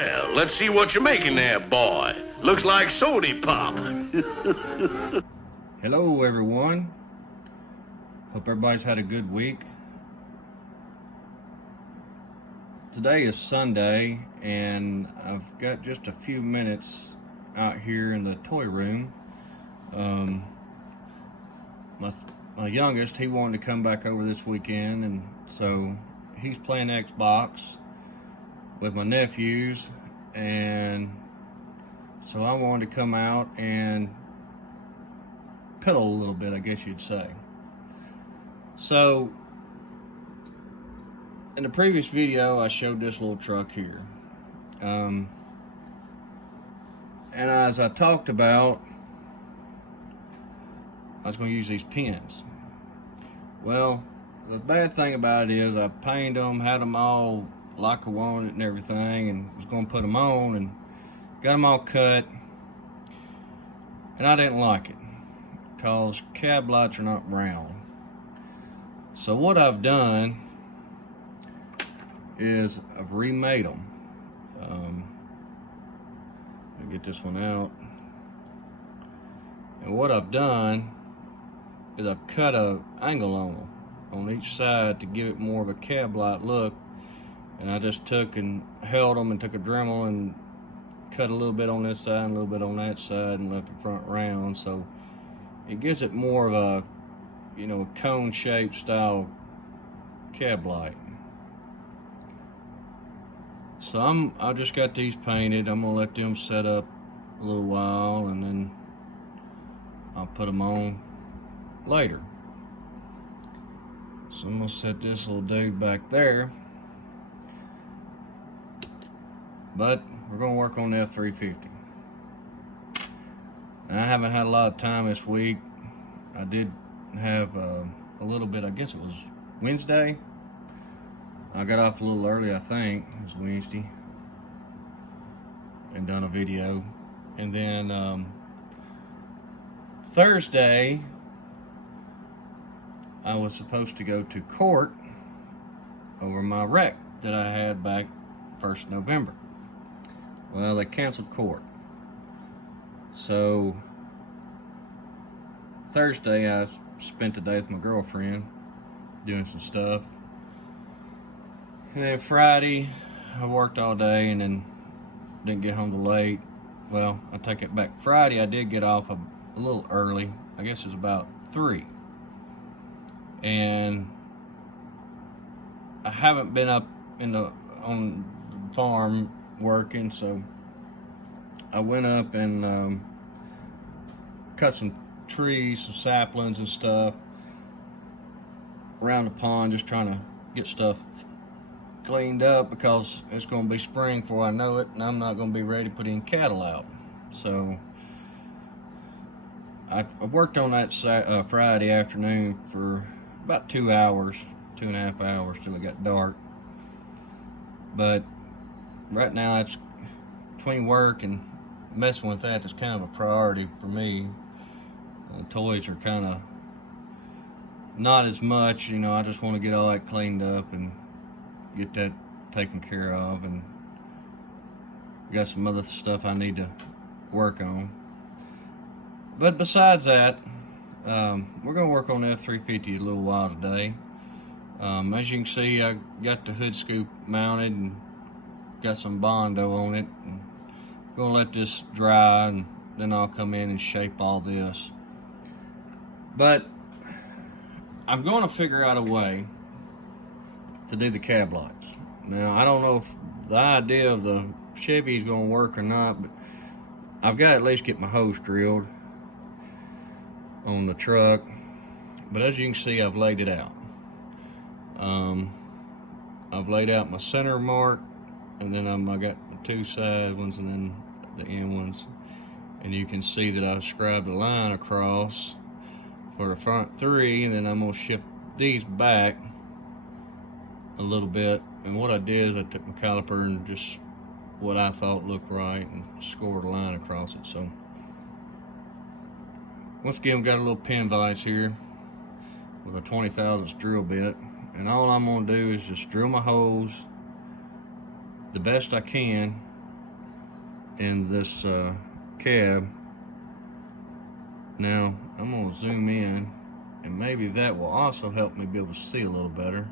Well, let's see what you're making there, boy. Looks like sody pop. Hello everyone. Hope everybody's had a good week. Today is Sunday and I've got just a few minutes out here in the toy room. My youngest, he wanted to come back over this weekend, and so he's playing Xbox with my nephews, and so I wanted to come out and pedal a little bit, I guess you'd say. So in the previous video I showed this little truck here, and as I talked about, I was going to use these pins. Well, the bad thing about it is I painted them, had them all like I wanted and everything, and was going to put them on and got them all cut, and I didn't like it because cab lights are not round. So what I've done is I've remade them. Let me get this one out. And what I've done is I've cut an angle on them on each side to give it more of a cab light look, and I just took and held them and took a Dremel and cut a little bit on this side and a little bit on that side and left the front round, so it gives it more of a, you know, a cone shaped style cab light. So I just got these painted. I'm gonna let them set up a little while and then I'll put them on later. So I'm gonna set this little dude back there, but we're gonna work on the F350. Now, I haven't had a lot of time this week. I did have a little bit, I guess it was Wednesday. I got off a little early, I think it was Wednesday, and done a video. And then Thursday I was supposed to go to court over my wreck that I had back 1st November. Well, they canceled court. So Thursday I spent the day with my girlfriend doing some stuff. And then Friday I worked all day and then didn't get home till late. Well, I take it back. Friday I did get off a little early. I guess it was about 3. And I haven't been up on the farm working, so I went up and cut some trees, some saplings and stuff around the pond, just trying to get stuff cleaned up because it's going to be spring before I know it, and I'm not going to be ready to put any cattle out. So I worked on that Friday afternoon for about 2 hours, 2.5 hours till it got dark. But right now it's between work and messing with that's kind of a priority for me. Toys are kind of not as much, you know. I just want to get all that cleaned up and get that taken care of, and got some other stuff I need to work on. But besides that, we're going to work on the F350 a little while today. As you can see, I got the hood scoop mounted and got some Bondo on it. I'm going to let this dry, and then I'll come in and shape all this. But I'm going to figure out a way to do the cab lights. Now, I don't know if the idea of the Chevy is going to work or not, but I've got to at least get my hose drilled on the truck. But as you can see, I've laid it out. I've laid out my center mark, and then I got my 2 side ones and then the end ones. And you can see that I scribed a line across for the front 3, and then I'm going to shift these back a little bit. And what I did is I took my caliper and just what I thought looked right and scored a line across it. So once again, we've got a little pin vise here with a 20 thousandths drill bit, and all I'm going to do is just drill my holes the best I can in this cab. Now I'm going to zoom in, and maybe that will also help me be able to see a little better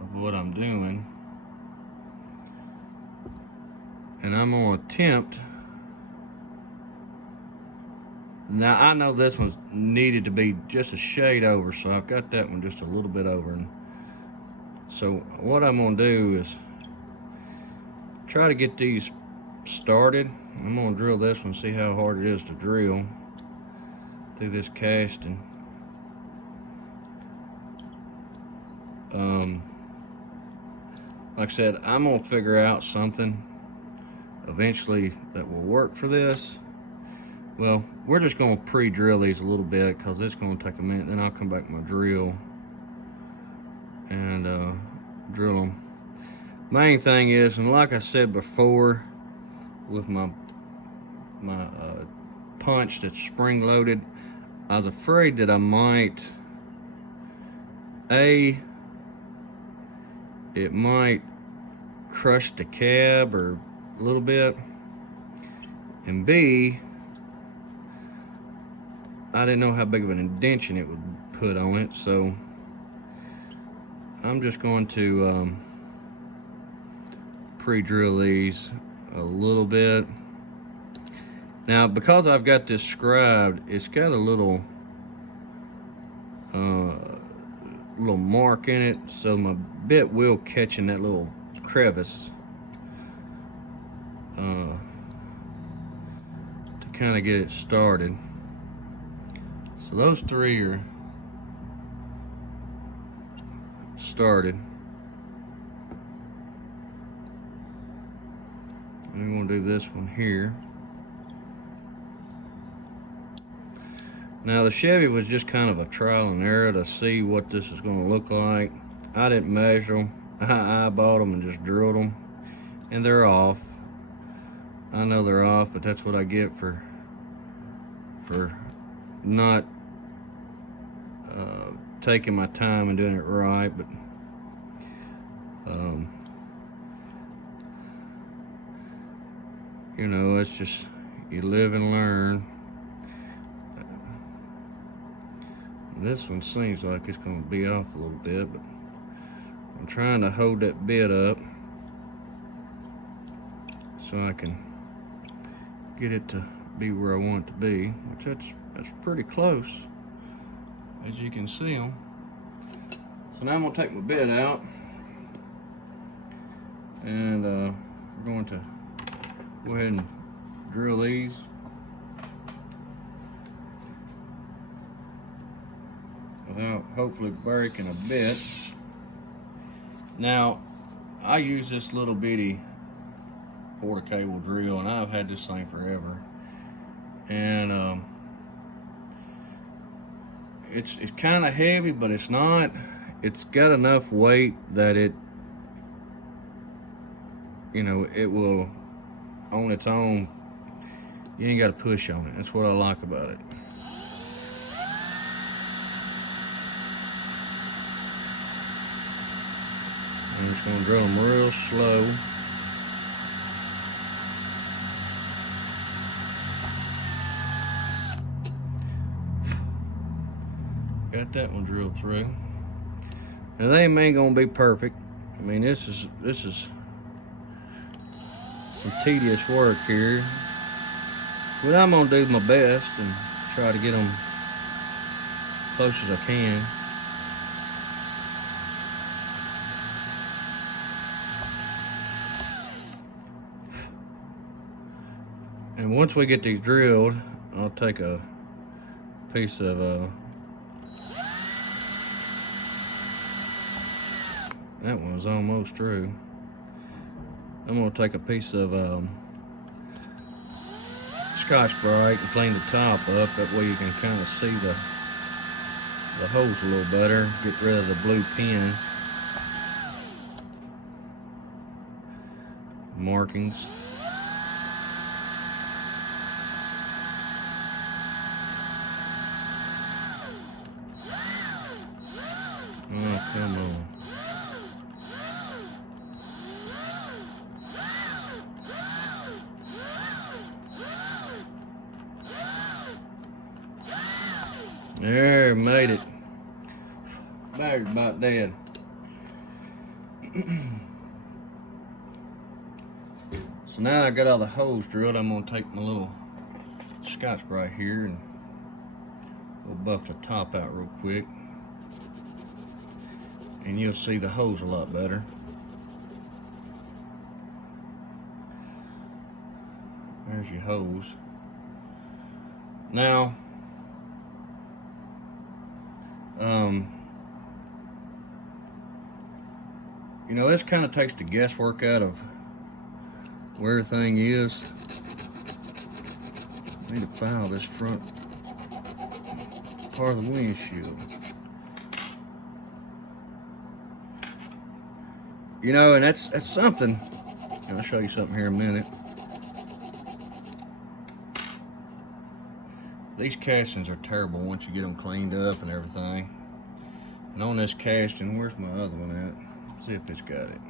of what I'm doing. And I'm going to attempt. Now I know this one's needed to be just a shade over, so I've got that one just a little bit over. And so what I'm going to do is try to get these started. I'm going to drill this one, see how hard it is to drill through this casting. Like I said, I'm going to figure out something eventually that will work for this. Well, we're just going to pre-drill these a little bit because it's going to take a minute. Then I'll come back with my drill and drill them. Main thing is, and like I said before, with my punch that's spring loaded, I was afraid that I might it might crush the cab or a little bit, and B, I didn't know how big of an indentation it would put on it, so I'm just going to pre-drill these a little bit. Now, because I've got this scribed, it's got a little mark in it, so my bit will catch in that little crevice to kind of get it started. So those three are started. And we're going to do this one here. Now the Chevy was just kind of a trial and error to see what this is going to look like. I didn't measure them. I eyeballed them and just drilled them, and they're off. I know they're off, but that's what I get for not taking my time and doing it right. But you know, it's just, you live and learn. This one seems like it's going to be off a little bit, but I'm trying to hold that bit up so I can get it to be where I want it to be, which that's pretty close, as you can see them. So now I'm going to take my bit out, and we're going to go ahead and drill these. Without hopefully breaking a bit. Now, I use this little bitty quarter cable drill, and I've had this thing forever. And it's kind of heavy, but it's not. It's got enough weight that it, you know, it will, on its own, you ain't got to push on it. That's what I like about it. I'm just going to drill them real slow. Got that one drilled through. Now they ain't going to be perfect. I mean, this is some tedious work here, but I'm going to do my best and try to get them close as I can. And once we get these drilled, I'll take a piece of that one was almost through. I'm going to take a piece of Scotch-Brite and clean the top up. That way you can kind of see the holes a little better. Get rid of the blue pin markings. Oh, come on. There, made it. Battery's about dead. So now I got all the holes drilled, I'm gonna take my little Scotch Brite here and we'll buff the top out real quick. And you'll see the hose a lot better. There's your hose. Now, you know, this kind of takes the guesswork out of where everything is. I need to file this front part of the windshield. You know, and that's something. And I'll show you something here in a minute. These castings are terrible once you get them cleaned up and everything. And on this casting, where's my other one at? See if it's got it.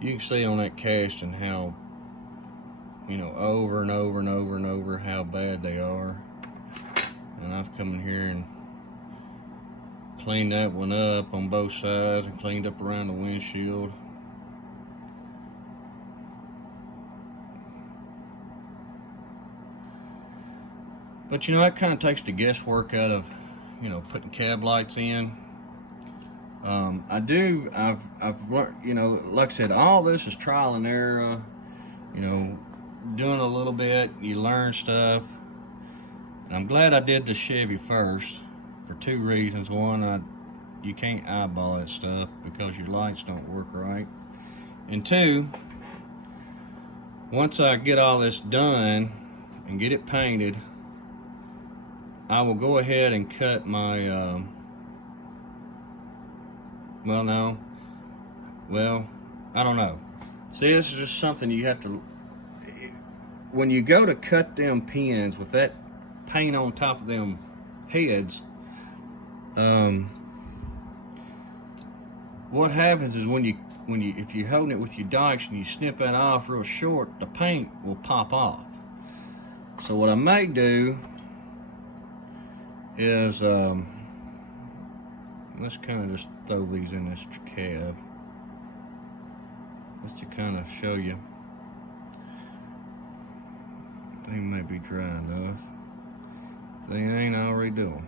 You can see on that casting how, you know, over and over and over and over how bad they are. And I've come in here and cleaned that one up on both sides and cleaned up around the windshield. But you know, that kind of takes the guesswork out of, you know, putting cab lights in. I've learned, you know, like I said, all this is trial and error. You know, doing a little bit, you learn stuff. And I'm glad I did the Chevy first for two reasons. One, you can't eyeball that stuff because your lights don't work right. And two, once I get all this done and get it painted, I will go ahead and cut my, I don't know. See, this is just something you have to, when you go to cut them pins with that paint on top of them heads, what happens is if you're holding it with your dikes and you snip that off real short, the paint will pop off. So what I may do is, let's kind of just throw these in this cab just to kind of show you. They may be dry enough. If they ain't, I'll redo them.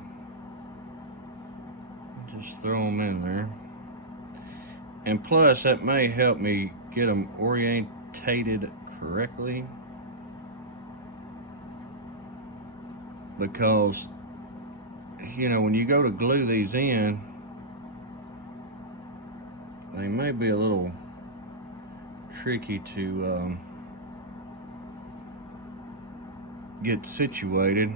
Just throw them in there. And plus, that may help me get them orientated correctly, because, you know, when you go to glue these in, they may be a little tricky to get situated.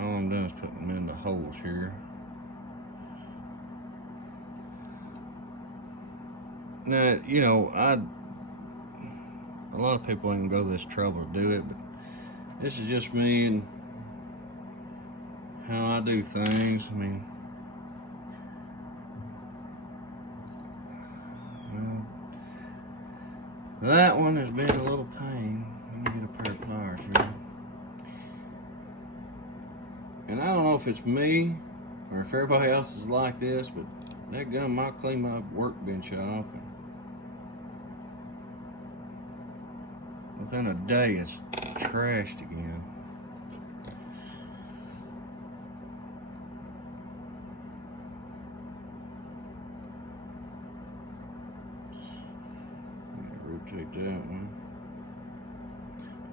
All I'm doing is putting them in the holes here. Now, you know, a lot of people ain't gonna go this trouble to do it, but this is just me and how I do things. I mean, well, that one has been a little pain. Let me get a pair of pliers here. And I don't know if it's me or if everybody else is like this, but that gum, I'll clean my workbench off, and within a day it's trashed again. Rotate that one.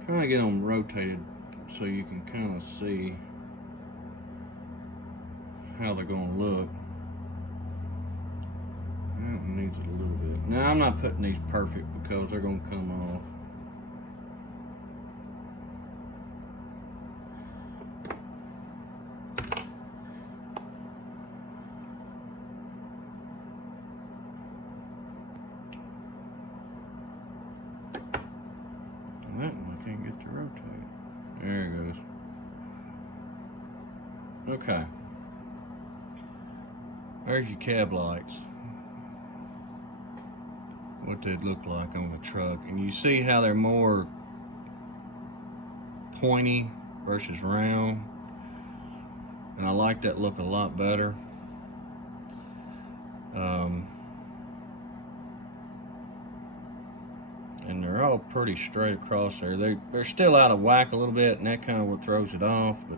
Trying to get them rotated so you can kind of see how they're going to look. That one needs it a little bit. Now, I'm not putting these perfect because they're going to come off. That one I can't get to rotate. There it goes. Okay. There's your cab lights. what they'd look like on the truck. And you see how they're more pointy versus round, and I like that look a lot better. And they're all pretty straight across there. They're still out of whack a little bit, and that kind of what throws it off. But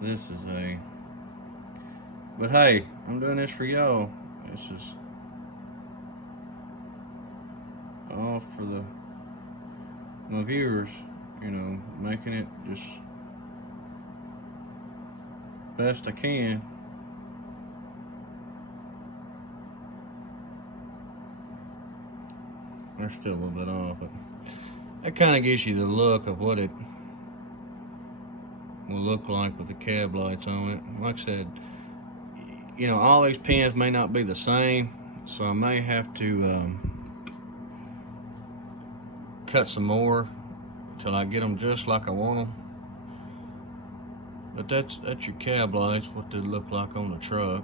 this is a. But hey, I'm doing this for y'all. This is all for my viewers. You know, making it just best I can. They're still a little bit off, but that kind of gives you the look of what it will look like with the cab lights on it. Like I said, you know, all these pins may not be the same, so I may have to cut some more till I get them just like I want them. But that's your cab lights, what they look like on the truck.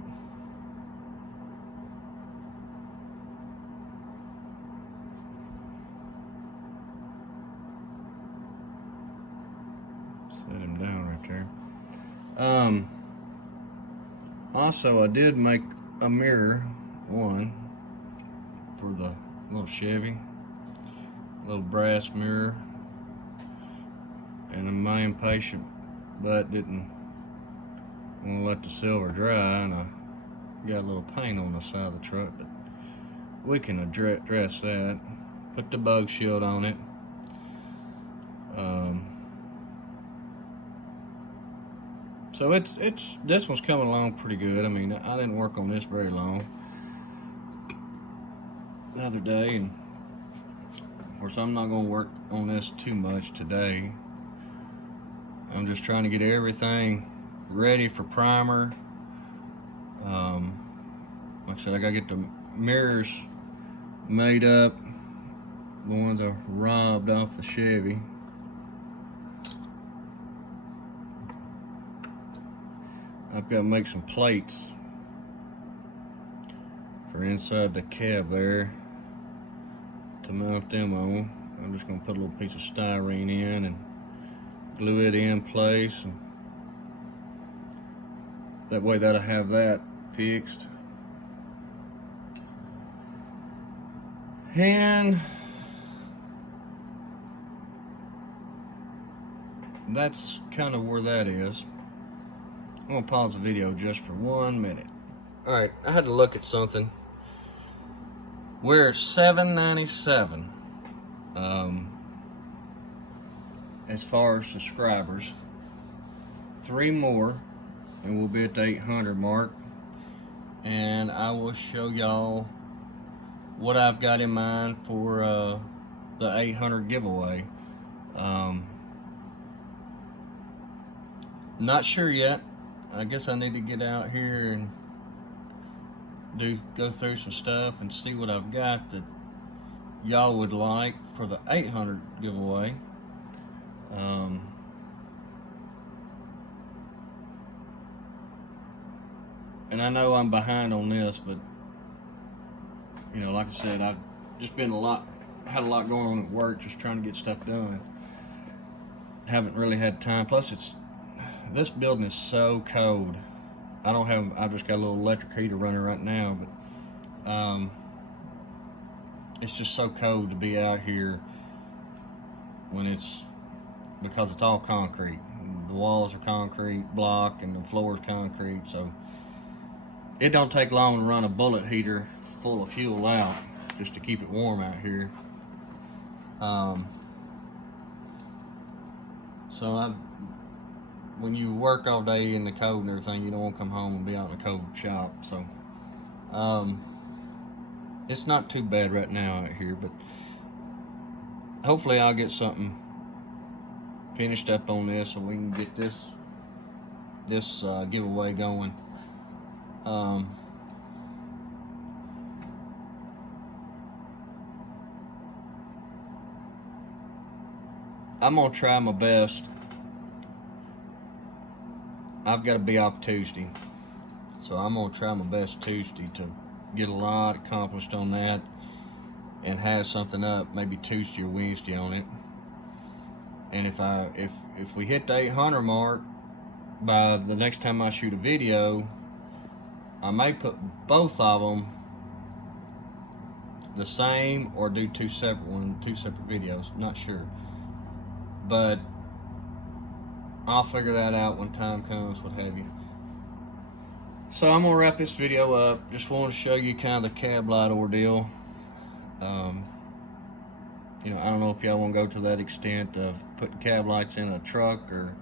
Set him down right there. Also, I did make a mirror, one, for the little Chevy, little brass mirror, and my impatient butt didn't want to let the silver dry, and I got a little paint on the side of the truck, but we can address that. Put the bug shield on it. So this one's coming along pretty good. I mean, I didn't work on this very long the other day, and of course I'm not going to work on this too much today. I'm just trying to get everything ready for primer. Like I said, I gotta get the mirrors made up, the ones I robbed off the Chevy. I've got to make some plates for inside the cab there to mount them on. I'm just going to put a little piece of styrene in and glue it in place, and that way that'll have that fixed. And that's kind of where that is. I'm gonna pause the video just for 1 minute. All right, I had to look at something. We're at 797 as far as subscribers. 3 more and we'll be at the 800 mark, and I will show y'all what I've got in mind for the 800 giveaway. Not sure yet. I guess I need to get out here and go through some stuff and see what I've got that y'all would like for the 800 giveaway. And I know I'm behind on this, but you know, like I said, I've just been had a lot going on at work, just trying to get stuff done. Haven't really had time. Plus, this building is so cold. I've just got a little electric heater running right now, but it's just so cold to be out here because it's all concrete. The walls are concrete block and the floor is concrete, so it don't take long to run a bullet heater full of fuel out just to keep it warm out here. So when you work all day in the cold and everything, you don't want to come home and be out in a cold shop. So it's not too bad right now out here, but hopefully I'll get something finished up on this so we can get this giveaway going. I'm gonna try my best I've got to be off Tuesday, so I'm gonna try my best Tuesday to get a lot accomplished on that and have something up maybe Tuesday or Wednesday on it. And if we hit the 800 mark by the next time I shoot a video, I may put both of them the same or do two separate videos. Not sure, but I'll figure that out when time comes, what have you. So I'm gonna wrap this video up. Just want to show you kind of the cab light ordeal. You know, I don't know if y'all want to go to that extent of putting cab lights in a truck or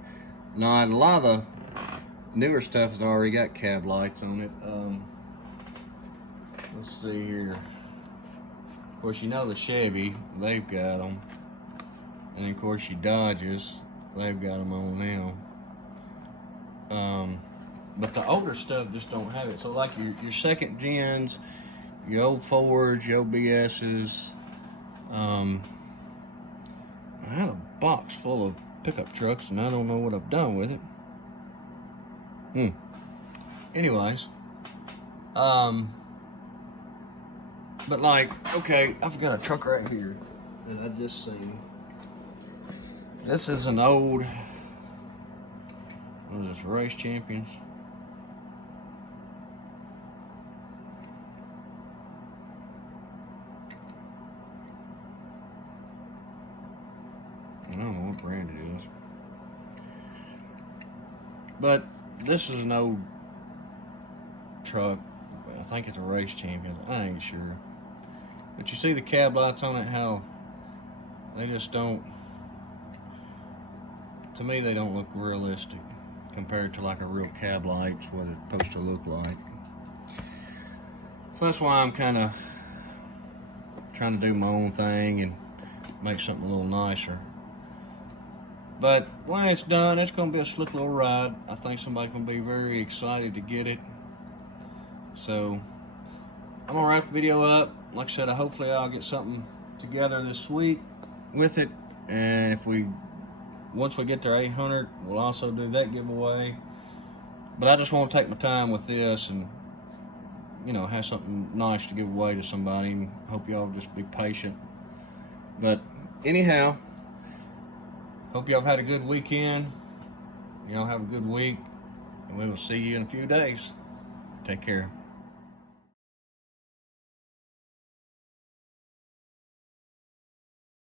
not. A lot of the newer stuff has already got cab lights on it. Let's see here. Of course, you know the Chevy, they've got them. And of course, your Dodges, they've got them on now. But the older stuff just don't have it. So like your second gens, your old Fords, your OBSs. I had a box full of pickup trucks and I don't know what I've done with it. Anyways, but like, okay, I've got a truck right here that I just seen. This is an old, what is this, Race Champions? I don't know what brand it is. But this is an old truck. I think it's a Race Champion. I ain't sure. But you see the cab lights on it, how they just don't, to me they don't look realistic compared to like a real cab light, what it's supposed to look like. So that's why I'm kind of trying to do my own thing and make something a little nicer. But when it's done, it's going to be a slick little ride. I think somebody's going to be very excited to get it. So I'm going to wrap the video up. Like I said, hopefully I'll get something together this week with it. And once we get to 800, we'll also do that giveaway. But I just want to take my time with this and, you know, have something nice to give away to somebody. And hope y'all just be patient. But anyhow, hope y'all have had a good weekend. Y'all have a good week. And we will see you in a few days. Take care.